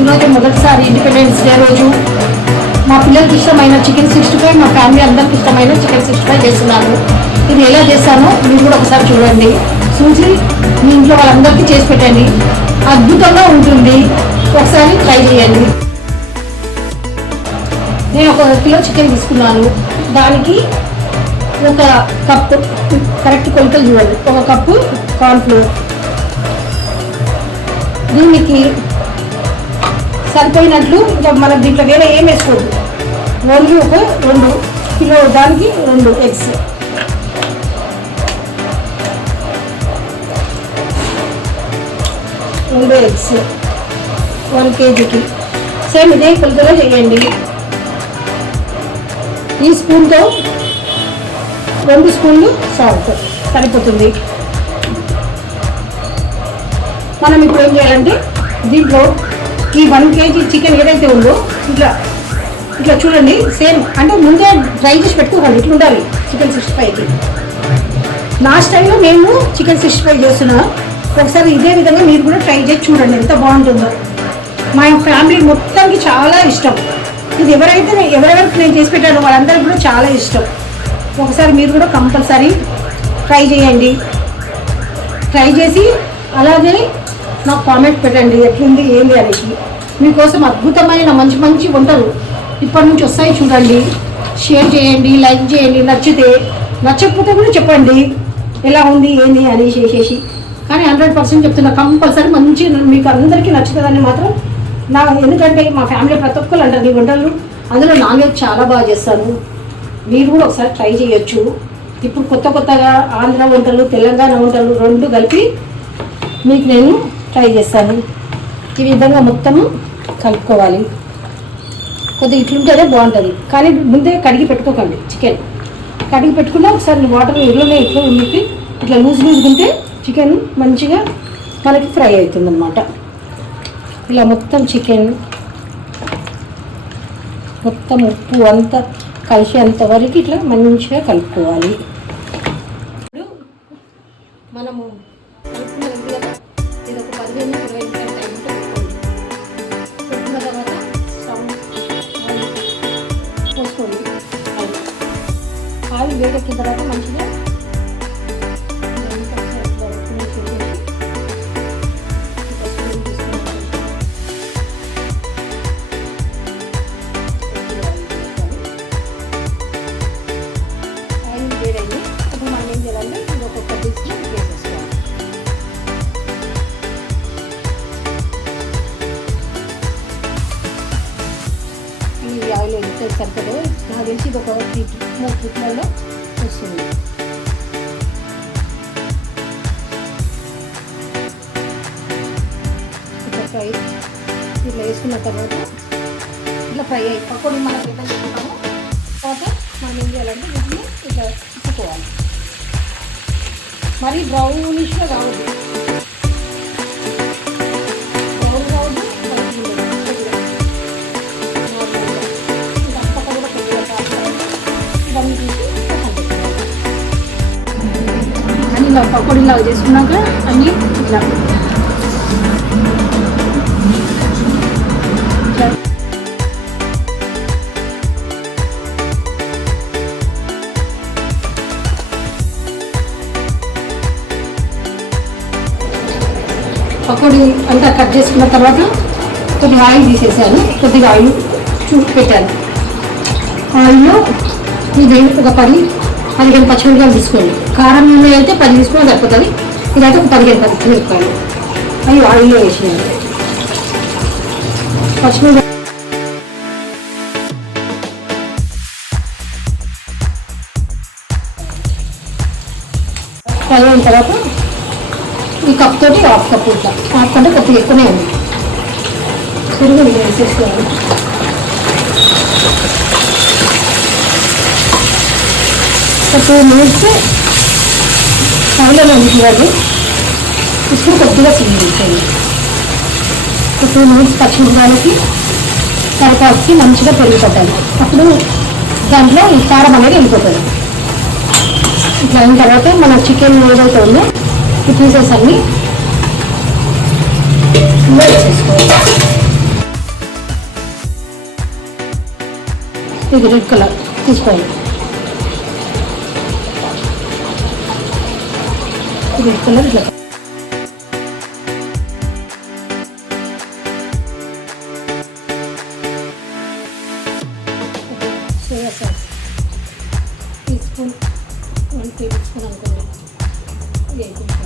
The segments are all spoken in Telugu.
ఈరోజు మొదటిసారి ఇండిపెండెన్స్ డే రోజు మా పిల్లలకి ఇష్టమైన చికెన్ 65, మా ఫ్యామిలీ అందరికి ఇష్టమైన చికెన్ 65 చేస్తున్నాను. ఇది ఎలా చేస్తానో మీరు కూడా ఒకసారి చూడండి, చూసి మీ ఇంట్లో వాళ్ళందరికీ చేసి పెట్టండి. అద్భుతంగా ఉంటుంది, ఒకసారి ట్రై చేయండి. నేను 1 కిలో చికెన్ తీసుకున్నాను. దానికి 1 కప్పు, కరెక్ట్ కొలతలు చూడండి, 1 కప్పు కార్న్ఫ్లోర్. దీనికి సరిపోయినట్లు ఇంకా మనం దీంట్లో వేరే ఏం వేసుకోవద్దు. ఓన్లీ 2 కిలో దానికి 2 ఎగ్స్, రెండు ఎగ్స్ 1 kgకి. సేమ్ ఇదే కొలతలో చేయండి. ఈ స్పూన్తో 2 స్పూన్లు సాల్ట్ సరిపోతుంది. మనం ఇప్పుడు ఏం చేయాలంటే దీంట్లో ఈ 1 kg చికెన్ ఏదైతే ఉందో ఇట్లా చూడండి. సేమ్ అంటే ముందే ట్రై చేసి పెట్టుకోవాలి. ఇట్లా ఉండాలి చికెన్ 65కి. నా స్టైల్లో నేను చికెన్ 65 చేస్తున్నా. ఒకసారి ఇదే విధంగా మీరు కూడా ట్రై చేసి చూడండి ఎంత బాగుంటుందో. మా ఫ్యామిలీ మొత్తానికి చాలా ఇష్టం ఇది. ఎవరెవరికి నేను చేసి పెట్టాను వాళ్ళందరికీ కూడా చాలా ఇష్టం. ఒకసారి మీరు కూడా కంపల్సరీ ట్రై చేయండి. ట్రై చేసి అలాగే నాకు కామెంట్ పెట్టండి ఎట్లుంది ఏంది అనేసి. మీకోసం అద్భుతమైన మంచి మంచి వంటలు ఇప్పటి నుంచి వస్తాయి చూడండి. షేర్ చేయండి, లైక్ చేయండి. నచ్చకపోతే కూడా చెప్పండి ఎలా ఉంది ఏంది అనేసి చేసేసి. కానీ 100% చెప్తున్నా, కంపల్సరీ మంచి మీకు అందరికీ నచ్చుతుందని మాత్రం ఎందుకంటే మా ఫ్యామిలీ ప్రతి ఒక్కరు అంటారు ఈ వంటలు, అందులో నాన్ వెజ్ చాలా బాగా చేస్తాను. మీరు కూడా ఒకసారి ట్రై చేయొచ్చు. ఇప్పుడు కొత్తగా ఆంధ్ర వంటలు, తెలంగాణ వంటలు 2 కలిపి మీకు నేను ట్రై చేస్తాను. ఈ విధంగా మొత్తము కలుపుకోవాలి. కొద్దిగా ఇట్లుంటేనే బాగుంటుంది. కానీ ముందే కడిగి పెట్టుకోకండి. చికెన్ కడిగి పెట్టుకున్నా ఒకసారి వాటర్ ఇట్లనే మీకు ఇట్లా లూజ్ ఉంటే చికెన్ మంచిగా మనకి ఫ్రై అవుతుంది అన్నమాట. ఇలా మొత్తం చికెన్ మొత్తం ఉప్పు అంతా కలిసి అంతవరకు ఇట్లా మంచిగా కలుపుకోవాలి. ఇప్పుడు మనము కలుపుకున్నది కదా, ఇది ఒక 15-20 నిమిషాలు టైంతో పెట్టుకున్న తర్వాత స్టవ్ పోసుకోండి. ఆయిల్ వేడెక్కిన తర్వాత మంచిగా ఆయిల్ ఎంత సరిపడో నాకు తెలిసి ఇది ఒక 3 ట్రిప్లలో వస్తుంది. ఇట్లా ఫ్రై ఇట్లా వేసుకున్న తర్వాత ఇట్లా ఫ్రై అయ్యి పక్కన మనం ఎట్లా చేసుకుంటాము. తర్వాత మనం ఏం చేయాలంటే వీటిని ఇట్లా తిప్పుకోవాలి. మరి బ్రౌనిష్గా కావద్దు, ఇలా పకోడీలాగా చేసుకున్నాక అన్నీ ఇట్లా పకోడీ అంతా కట్ చేసుకున్న తర్వాత కొద్దిగా ఆయిల్ తీసేసాను. కొద్దిగా ఆయిల్ పెట్టాను. ఆయిల్లో ఇది ఒక 10-15 పచ్చిమిరపకాయలు తీసుకోండి. కారం నూనె అయితే 10 తీసుకున్నా సరిపోతుంది. ఇదైతే ఒక 15 పచ్చిమిరపకాయలు అవి ఆయిల్లో వేసినాను. పచ్చిమిరపకాయ ఫ్రై అయిన తర్వాత ఈ కప్ తోటి 1/2 కప్ ఇట్లా 1/2 కంటే కొద్దిగా ఎక్కువనే ఉంది. పెరుగు వేసేసుకోవాలి. ఒక 2 మినిట్స్ స్టవ్లోనే ఉంటున్నది. ఇప్పుడు కొద్దిగా సిమ్ చేసేది. ఒక 2 మినిట్స్ పచ్చిమిరపకాయలకి కరివేపాకుకి మంచిగా పెరుగు పట్టాలి. అప్పుడు దాంట్లో ఈ కారం అనేది వెళ్ళిపోతుంది. ఇట్లా అయిన తర్వాత మన చికెన్ ఏదైతే ఉందో ఈ పీసెస్ అన్నీ వేసేసుకోవాలి. ఇది రెడ్ కలర్ తీసుకోండి. రెడ్ కలర్ ఇట్లా soya sauce teaspoon 1 table spoon అనుకోండి. ఇది అయిపోతుంది.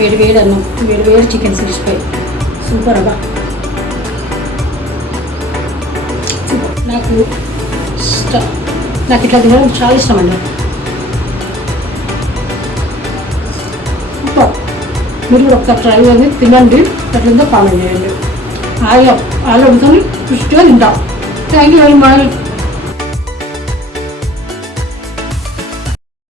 వేడి వేడి అన్నం, వేడి వేడి చికెన్ 65 సూపర్ అబ్బా. నాకు ఇట్లా తినడం చాలా ఇష్టం అండి. మీరు కూడా ఒకసారి ట్రై చేయండి, తినండి, ఎట్లుందో కామెంట్ చేయండి. ఆలు అడుగుతుంది పుష్టిగా తింటాం. Thank you very much.